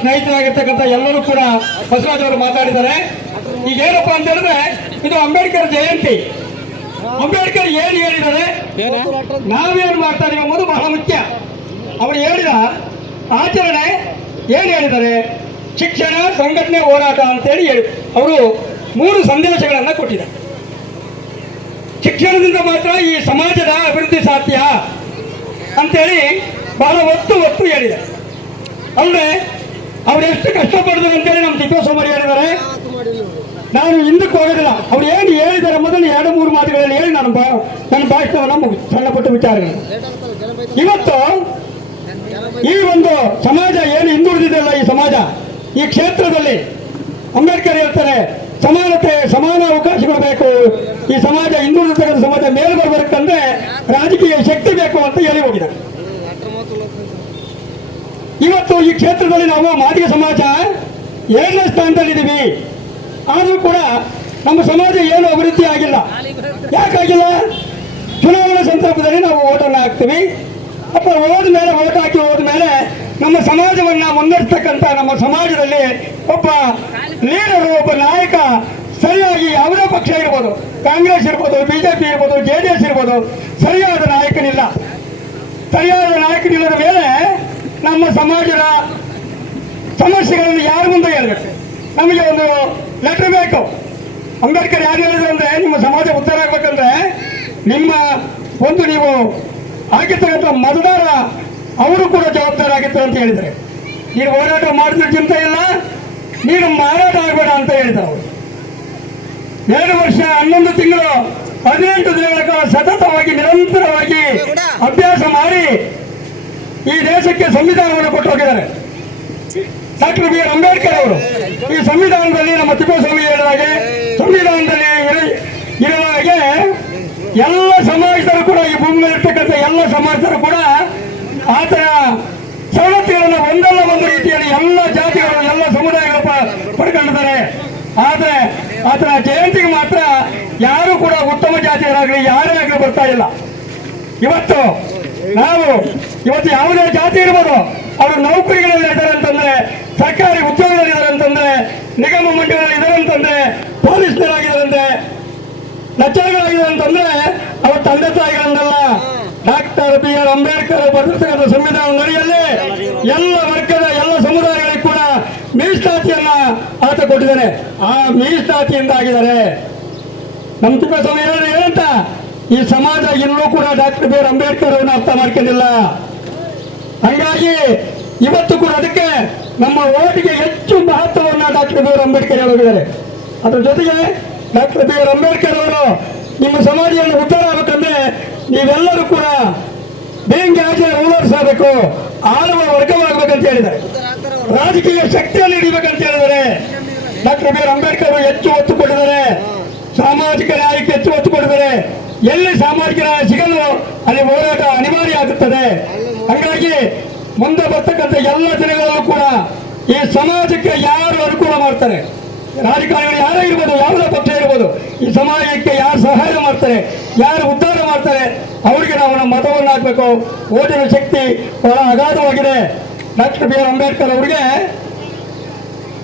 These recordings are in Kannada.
ಸ್ನೇಹಿತರಾಗಿರ್ತಕ್ಕಂಥ ಎಲ್ಲರೂ ಕೂಡ ಬಸವರಾಜ್ ಅವರು ಮಾತಾಡಿದ್ದಾರೆ. ಈಗ ಏನಪ್ಪಾ ಅಂತ ಹೇಳಿದ್ರೆ ಇದು ಅಂಬೇಡ್ಕರ್ ಜಯಂತಿ. ಅಂಬೇಡ್ಕರ್ ಏನು ಹೇಳಿದ್ದಾರೆ, ನಾವೇನು ಮಾಡ್ತಾ ಇದೀವಿ ಎಂಬುದು ಬಹಳ ಮುಖ್ಯ. ಅವರು ಹೇಳಿದ ಆಚರಣೆ ಏನು ಹೇಳಿದ್ದಾರೆ, ಶಿಕ್ಷಣ, ಸಂಘಟನೆ, ಹೋರಾಟ ಅಂತೇಳಿ ಅವರು 3 ಸಂದೇಶಗಳನ್ನು ಕೊಟ್ಟಿದ್ದಾರೆ. ಶಿಕ್ಷಣದಿಂದ ಮಾತ್ರ ಈ ಸಮಾಜದ ಅಭಿವೃದ್ಧಿ ಸಾಧ್ಯ ಅಂತೇಳಿ ಬಹಳ ಒತ್ತು ಹೇಳಿದ್ದಾರೆ. ಅಂದ್ರೆ ಅವ್ರು ಎಷ್ಟು ಕಷ್ಟಪಡಿದ್ರು ಅಂತೇಳಿ ನಮ್ಮ ತಿಪ್ಪೇಸ್ವಾಮಿ ಹೇಳಿದ್ದಾರೆ. ನಾನು ಹಿಂದಕ್ಕೆ ಹೋಗೋದಿಲ್ಲ, ಅವ್ರು ಏನು ಹೇಳಿದ್ದಾರೆ ಮೊದಲು 2-3 ಮಾತುಗಳಲ್ಲಿ ಹೇಳಿ ನನ್ನ ಭಾಷಣವನ್ನು ಸಣ್ಣ ಪುಟ್ಟ ವಿಚಾರಗಳು. ಇವತ್ತು ಈ ಒಂದು ಸಮಾಜ ಏನು ಹಿಂದುಳಿದಿದೆಯಲ್ಲ, ಈ ಸಮಾಜ, ಈ ಕ್ಷೇತ್ರದಲ್ಲಿ ಅಂಬೇಡ್ಕರ್ ಹೇಳ್ತಾರೆ ಸಮಾನತೆ, ಸಮಾನ ಅವಕಾಶಗಳು ಬೇಕು. ಈ ಸಮಾಜ ಹಿಂದುಳಿದಿರ್ತಕ್ಕಂಥ ಸಮಾಜ ಮೇಲೆ ಬರಬೇಕಂದ್ರೆ ರಾಜಕೀಯ ಶಕ್ತಿ ಬೇಕು ಅಂತ ಹೇಳಿ ಹೋಗಿದ್ದಾರೆ. ಇವತ್ತು ಈ ಕ್ಷೇತ್ರದಲ್ಲಿ ನಾವು ಮಾದಿಗ ಸಮಾಜ 7ನೇ ಸ್ಥಾನದಲ್ಲಿದ್ದೀವಿ. ಆದರೂ ಕೂಡ ನಮ್ಮ ಸಮಾಜ ಏನು ಅಭಿವೃದ್ಧಿ ಆಗಿಲ್ಲ. ಯಾಕಾಗಿಲ್ಲ? ಚುನಾವಣೆ ಸಂದರ್ಭದಲ್ಲಿ ನಾವು ಓಟನ್ನು ಹಾಕ್ತೀವಿ. ಹೋದ್ಮೇಲೆ ಓಟ್ ಹಾಕಿ ಹೋದ್ಮೇಲೆ ನಮ್ಮ ಸಮಾಜವನ್ನ ಮುನ್ನಡೆಸ್ತಕ್ಕಂಥ ನಮ್ಮ ಸಮಾಜದಲ್ಲಿ ಒಬ್ಬ ಲೀಡರು, ಒಬ್ಬ ನಾಯಕ ಸರಿಯಾಗಿ ಯಾವುದೇ ಪಕ್ಷ ಇರ್ಬೋದು, ಕಾಂಗ್ರೆಸ್ ಇರ್ಬೋದು, ಬಿಜೆಪಿ ಇರ್ಬೋದು, JDS ಇರ್ಬೋದು, ಸರಿಯಾದ ನಾಯಕನಿಲ್ಲ. ಸರಿಯಾದ ನಾಯಕನಿಲ್ಲದ ಮೇಲೆ ನಮ್ಮ ಸಮಾಜದ ಸಮಸ್ಯೆಗಳನ್ನು ಯಾರ ಮುಂದೆ ಹೇಳ್ಬೇಕು? ನಮಗೆ ಒಂದು ಲೆಟರ್ ಬೇಕು. ಅಂಬೇಡ್ಕರ್ ಯಾರು ಹೇಳಿದ್ರು ಅಂದ್ರೆ, ನಿಮ್ಮ ಸಮಾಜ ಉದ್ಧಾರ ಆಗ್ಬೇಕಂದ್ರೆ ನಿಮ್ಮ ಒಂದು ನೀವು ಆಗಿರ್ತಕ್ಕಂಥ ಮತದಾರ ಅವರು ಕೂಡ ಜವಾಬ್ದಾರ ಆಗಿರ್ತಾರೆ ಅಂತ ಹೇಳಿದ್ದಾರೆ. ನೀನು ಹೋರಾಟ ಮಾಡಿದ್ರೆ ಚಿಂತೆ ಇಲ್ಲ, ನೀನು ಮಾರಾಟ ಆಗಬೇಡ ಅಂತ ಹೇಳಿದ್ದಾರೆ ಅವರು. 2 ವರ್ಷ 11 ತಿಂಗಳು 18 ದಿನಗಳ ಕಾಲ ಸತತವಾಗಿ ನಿರಂತರವಾಗಿ ಅಭ್ಯಾಸ ಮಾಡಿ ಈ ದೇಶಕ್ಕೆ ಸಂವಿಧಾನವನ್ನು ಕೊಟ್ಟು ಹೋಗಿದ್ದಾರೆ ಡಾಕ್ಟರ್ B.R. ಅಂಬೇಡ್ಕರ್ ಅವರು. ಈ ಸಂವಿಧಾನದಲ್ಲಿ ನಮ್ಮ ತಿಪ್ಪೇಸ್ವಾಮಿ ಹೇಳಿದ ಹಾಗೆ, ಸಂವಿಧಾನದಲ್ಲಿ ಇರುವ ಹಾಗೆ ಎಲ್ಲ ಸಮಾಜದವರು ಕೂಡ, ಈ ಭೂಮಿ ಮೇಲೆ ಇರ್ತಕ್ಕಂಥ ಎಲ್ಲ ಸಮಾಜದವರು ಕೂಡ ಆತನ ಸವಲತ್ತುಗಳನ್ನು ಒಂದಲ್ಲ ಒಂದು ರೀತಿಯಲ್ಲಿ ಎಲ್ಲ ಜಾತಿಗಳು, ಎಲ್ಲ ಸಮುದಾಯಗಳು ಪಡ್ಕೊಂಡಿದ್ದಾರೆ. ಆದರೆ ಆತನ ಜಯಂತಿಗೆ ಮಾತ್ರ ಯಾರು ಕೂಡ ಉತ್ತಮ ಜಾತಿಯರಾಗಲಿ ಯಾರೇ ಆಗಲಿ ಬರ್ತಾ ಇಲ್ಲ. ಇವತ್ತು ಯಾವುದೇ ಜಾತಿ ಇರ್ಬೋದು, ಅವರು ನೌಕರಿಗಳಲ್ಲಿ ಇದ್ದಾರೆ ಅಂತಂದ್ರೆ, ಸರ್ಕಾರಿ ಉದ್ಯೋಗದಲ್ಲಿ ಇದ್ದಾರೆ ಅಂತಂದ್ರೆ, ನಿಗಮ ಮಂಡಳಿಗಳಲ್ಲಿ ಇದ್ದಾರೆ ಅಂತಂದ್ರೆ, ಪೊಲೀಸ್ನರಾಗಿದ್ದಾರಂತೆ, ಲಕ್ಷಗಳಾಗಿದ್ದಾರೆ ಅಂತಂದ್ರೆ ಅವ್ರ ತಂದೆ ತಾಯಿಗಳನ್ನೆಲ್ಲ ಡಾಕ್ಟರ್ B.R. ಅಂಬೇಡ್ಕರ್ ಬರೆದಿರ್ತಕ್ಕಂಥ ಸಂವಿಧಾನ ನಡೆಯಲ್ಲಿ ಎಲ್ಲ ವರ್ಗದ ಎಲ್ಲ ಸಮುದಾಯಗಳಿಗೆ ಕೂಡ ಮೀಸಲಾತಿಯನ್ನ ಆತ ಕೊಟ್ಟಿದ್ದಾನೆ. ಆ ಮೀಸಲಾತಿಯಿಂದ ಆಗಿದ್ದಾರೆ. ನಮ್ಮ ತಿಪ್ಪೇಸ್ವಾಮಿ ಏನಂತ, ಈ ಸಮಾಜ ಇನ್ನೂ ಕೂಡ ಡಾಕ್ಟರ್ B.R. ಅಂಬೇಡ್ಕರ್ ಅವರನ್ನು ಅರ್ಥ ಮಾಡ್ಕೊಂಡಿಲ್ಲ. ಹಂಗಾಗಿ ಇವತ್ತು ಕೂಡ ಅದಕ್ಕೆ ನಮ್ಮ ಓಟಿಗೆ ಹೆಚ್ಚು ಮಹತ್ವವನ್ನ ಡಾಕ್ಟರ್ B.R. ಅಂಬೇಡ್ಕರ್ ಹೇಳಿದ್ದಾರೆ. ಅದ್ರ ಜೊತೆಗೆ ಡಾಕ್ಟರ್ B.R. ಅಂಬೇಡ್ಕರ್ ಅವರು ನಿಮ್ಮ ಸಮಾಜವನ್ನು ಉದ್ಧಾರ ಆಗಬೇಕಂದ್ರೆ ನೀವೆಲ್ಲರೂ ಕೂಡ ಬೇಂಗೆ ಆಚೆ ರೂಲರ್ಸ್ ಆಗಬೇಕು, ಆಳುವ ವರ್ಗವಾಗಬೇಕಂತ ಹೇಳಿದ್ದಾರೆ. ರಾಜಕೀಯ ಶಕ್ತಿಯನ್ನು ಹಿಡಿಬೇಕಂತ ಹೇಳಿದ್ದಾರೆ. Doctor B.R. ಅಂಬೇಡ್ಕರ್ ಹೆಚ್ಚು ಒತ್ತು ಕೊಟ್ಟಿದ್ದಾರೆ. ಸಾಮಾಜಿಕ ನ್ಯಾಯಕ್ಕೆ ಹೆಚ್ಚು ಒತ್ತು ಕೊಟ್ಟಿದ್ದಾರೆ. ಎಲ್ಲಿ ಸಾಮಾಜಿಕ ನ್ಯಾಯ ಸಿಗಲು ಅಲ್ಲಿ ಹೋರಾಟ ಅನಿವಾರ್ಯ ಆಗುತ್ತದೆ. ಹಾಗಾಗಿ ಮುಂದೆ ಬರ್ತಕ್ಕಂಥ ಎಲ್ಲ ದಿನಗಳಲ್ಲೂ ಕೂಡ ಈ ಸಮಾಜಕ್ಕೆ ಯಾರು ಅನುಕೂಲ ಮಾಡ್ತಾರೆ, ರಾಜಕಾರಣಿಗಳು ಯಾರೇ ಇರ್ಬೋದು, ಯಾವುದೇ ಪಕ್ಷ ಇರ್ಬೋದು, ಈ ಸಮಾಜಕ್ಕೆ ಯಾರು ಸಹಾಯ ಮಾಡ್ತಾರೆ, ಯಾರು ಉದ್ಧಾರ ಮಾಡ್ತಾರೆ, ಅವರಿಗೆ ನಾವು ನಮ್ಮ ಮತವನ್ನು ಹಾಕಬೇಕು. ಓಟಿನ ಶಕ್ತಿ ಬಹಳ ಅಗಾಧವಾಗಿದೆ. Doctor B.R. ಅಂಬೇಡ್ಕರ್ ಅವರಿಗೆ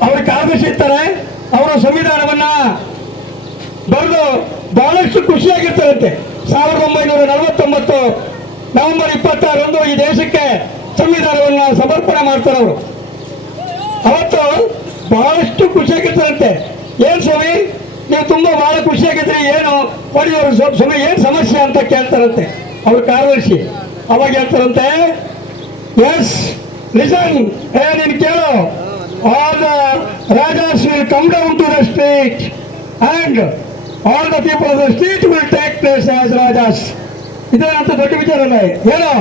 ಅವ್ರಿಗೆ ಕಾರ್ಯದರ್ಶಿ ಇರ್ತಾರೆ. ಅವರು ಸಂವಿಧಾನವನ್ನ ಬರೆದು ಬಹಳಷ್ಟು ಖುಷಿಯಾಗಿರ್ತಾರಂತೆ. 1949 ನವೆಂಬರ್ 26ರಂದು ಈ ದೇಶಕ್ಕೆ ಸಂವಿಧಾನವನ್ನ ಸಮರ್ಪಣೆ ಮಾಡ್ತಾರೆ. ಅವರು ಅವತ್ತು ಬಹಳಷ್ಟು ಖುಷಿಯಾಗಿರ್ತಾರಂತೆ. ಏನ್ ಸ್ವಾಮಿ ನೀವು ತುಂಬಾ ಬಹಳ ಖುಷಿಯಾಗಿದ್ರಿ, ಏನು ಸ್ವಾಮಿ ಏನ್ ಸಮಸ್ಯೆ ಅಂತ ಕೇಳ್ತಾರಂತೆ ಅವ್ರ ಕಾರ್ಯದರ್ಶಿ. ಅವಾಗ ಹೇಳ್ತಾರಂತೆ, ಎಸ್ ಲಿಸನ್, ನೀನು ಕೇಳು, all the rajas will come down to the street and all the people of the street will take place as rajas. ಇದೇನಂತ ದೊಡ್ಡ ವಿಚಾರ ಅಲ್ಲ ಏನು?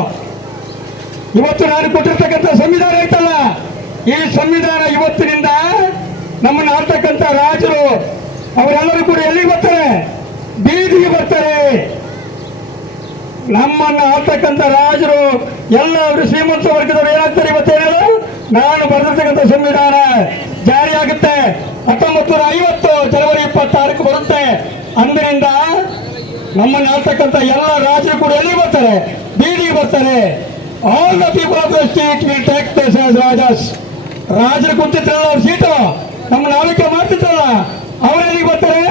ಇವತ್ತು ನಾನು ಕೊಟ್ಟಿರ್ತಕ್ಕಂಥ ಸಂವಿಧಾನ ಐತಲ್ಲ, ಈ ಸಂವಿಧಾನ ಇವತ್ತಿನಿಂದ ನಮ್ಮನ್ನು ಆಳ್ತಕ್ಕಂಥ ರಾಜರು ಅವರೆಲ್ಲರೂ ಕೂಡ ಎಲ್ಲಿಗೆ ಬರ್ತಾರೆ? ಬೀದಿಗೆ ಬರ್ತಾರೆ. ನಮ್ಮನ್ನ ಆಳ್ತಕ್ಕಂಥ ರಾಜರು ಎಲ್ಲ ಅವರು ಶ್ರೀಮಂತ ವರ್ಗದವರು ಏನಾಗ್ತಾರೆ ಇವತ್ತೇನಲ್ಲ, ನಾನು ಬರೆದಿರ್ತಕ್ಕಂಥ ಸಂವಿಧಾನ ಜಾರಿಯಾಗುತ್ತೆ. 1950 ಜನವರಿ 26 ಬರುತ್ತೆ. ಅಂದಿನಿಂದ ನಮ್ಮನ್ನು ಆಳ್ತಕ್ಕಂಥ ಎಲ್ಲ ರಾಜರು ಕೂಡ ಎಲ್ಲಿಗೆ ಬರ್ತಾರೆ? ಬೀದಿಗೆ ಬರ್ತಾರೆ. All the people of the state will take this as Rajas. ರಾಜರು ಕುಂತಿರ್ತಾರಲ್ಲ ಅವ್ರ ಸೀಟು ನಮ್ಮ ನಾವಿಕೆ ಮಾಡ್ತಿರ್ತಾರಲ್ಲ ಅವರೆಲ್ಲಿಗೆ ಬರ್ತಾರೆ,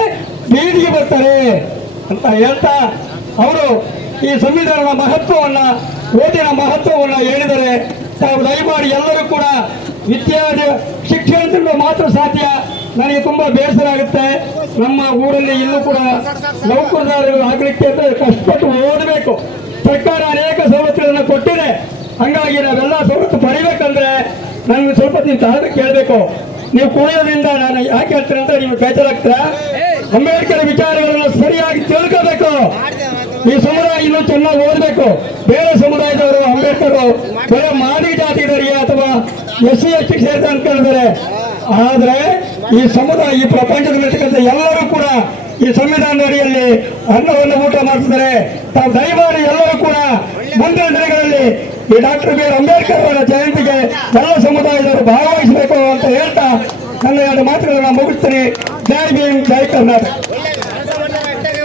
ಬೀದಿಗೆ ಬರ್ತಾರೆ ಅಂತ ಹೇಳ್ತಾ ಅವರು ಈ ಸಂವಿಧಾನದ ಮಹತ್ವವನ್ನ, ಓದಿನ ಮಹತ್ವವನ್ನ ಹೇಳಿದರೆ ತಾವು ದಯಮಾಡಿ ಎಲ್ಲರೂ ಕೂಡ ಶಿಕ್ಷಣದಿಂದ ಮಾತ್ರ ಸಾಧ್ಯ. ನನಗೆ ತುಂಬಾ ಬೇಸರ ಆಗುತ್ತೆ. ನಮ್ಮ ಊರಲ್ಲಿ ಇನ್ನೂ ಕೂಡ ನೌಕರದಾರರು ಆಗ್ಲಿಕ್ಕೆ ಅಂದ್ರೆ ಕಷ್ಟಪಟ್ಟು ಓದಬೇಕು. ಸರ್ಕಾರ ಅನೇಕ ಸವಲತ್ತುಗಳನ್ನು ಕೊಟ್ಟಿದೆ. ಹಂಗಾಗಿ ನಾವೆಲ್ಲ ಸವಲತ್ತು ಪಡಿಬೇಕಂದ್ರೆ ನನಗೆ ಸ್ವಲ್ಪ ನೀವು ತಾಳ್ಮೆ ಕೇಳಬೇಕು. ನೀವು ಕುಣಿಯೋದ್ರಿಂದ ನಾನು ಯಾಕೆ ಹೇಳ್ತೀನಿ ಅಂತ ನೀವು ಬೇಜಾರಾಗ್ತೀರಾ? ಅಂಬೇಡ್ಕರ್ ವಿಚಾರಗಳನ್ನು ಸರಿಯಾಗಿ ತಿಳ್ಕೋಬೇಕು. ಈ ಸಮುದಾಯ ಇನ್ನೂ ಚೆನ್ನಾಗಿ ಓದಬೇಕು. ಬೇರೆ ಸಮುದಾಯದವರು ಅಂಬೇಡ್ಕರ್ ಬರೀ ಮಾದಿ ಜಾತಿಗರಿಗೆ ಅಥವಾ SC ST ಸೇರಿದ ಅಂತ ಕೇಳಿದ್ದಾರೆ. ಆದ್ರೆ ಈ ಸಮುದಾಯ, ಈ ಪ್ರಪಂಚದಲ್ಲಿರ್ತಕ್ಕಂಥ ಎಲ್ಲರೂ ಕೂಡ ಈ ಸಂವಿಧಾನದ ಅಡಿಯಲ್ಲಿ ಅನ್ನವನ್ನು ಊಟ ಮಾಡ್ತಿದ್ದಾರೆ. ತಾವು ದಯಮಾಡಿ ಎಲ್ಲರೂ ಕೂಡ ಮುಂದಿನ ದಿನಗಳಲ್ಲಿ ಈ ಡಾಕ್ಟರ್ ಬಿ ಆರ್ ಅಂಬೇಡ್ಕರ್ ಅವರ ಜಯಂತಿಗೆ ಎಲ್ಲ ಸಮುದಾಯದವರು ಭಾಗವಹಿಸಬೇಕು ಅಂತ ಹೇಳ್ತಾ ನನ್ನ ಎರಡು ಮಾತುಗಳನ್ನ ಮುಗಿಸ್ತೀನಿ. ಜೈ ಭೀಮ್, ಜೈ ಕರ್ನಾಟಕ.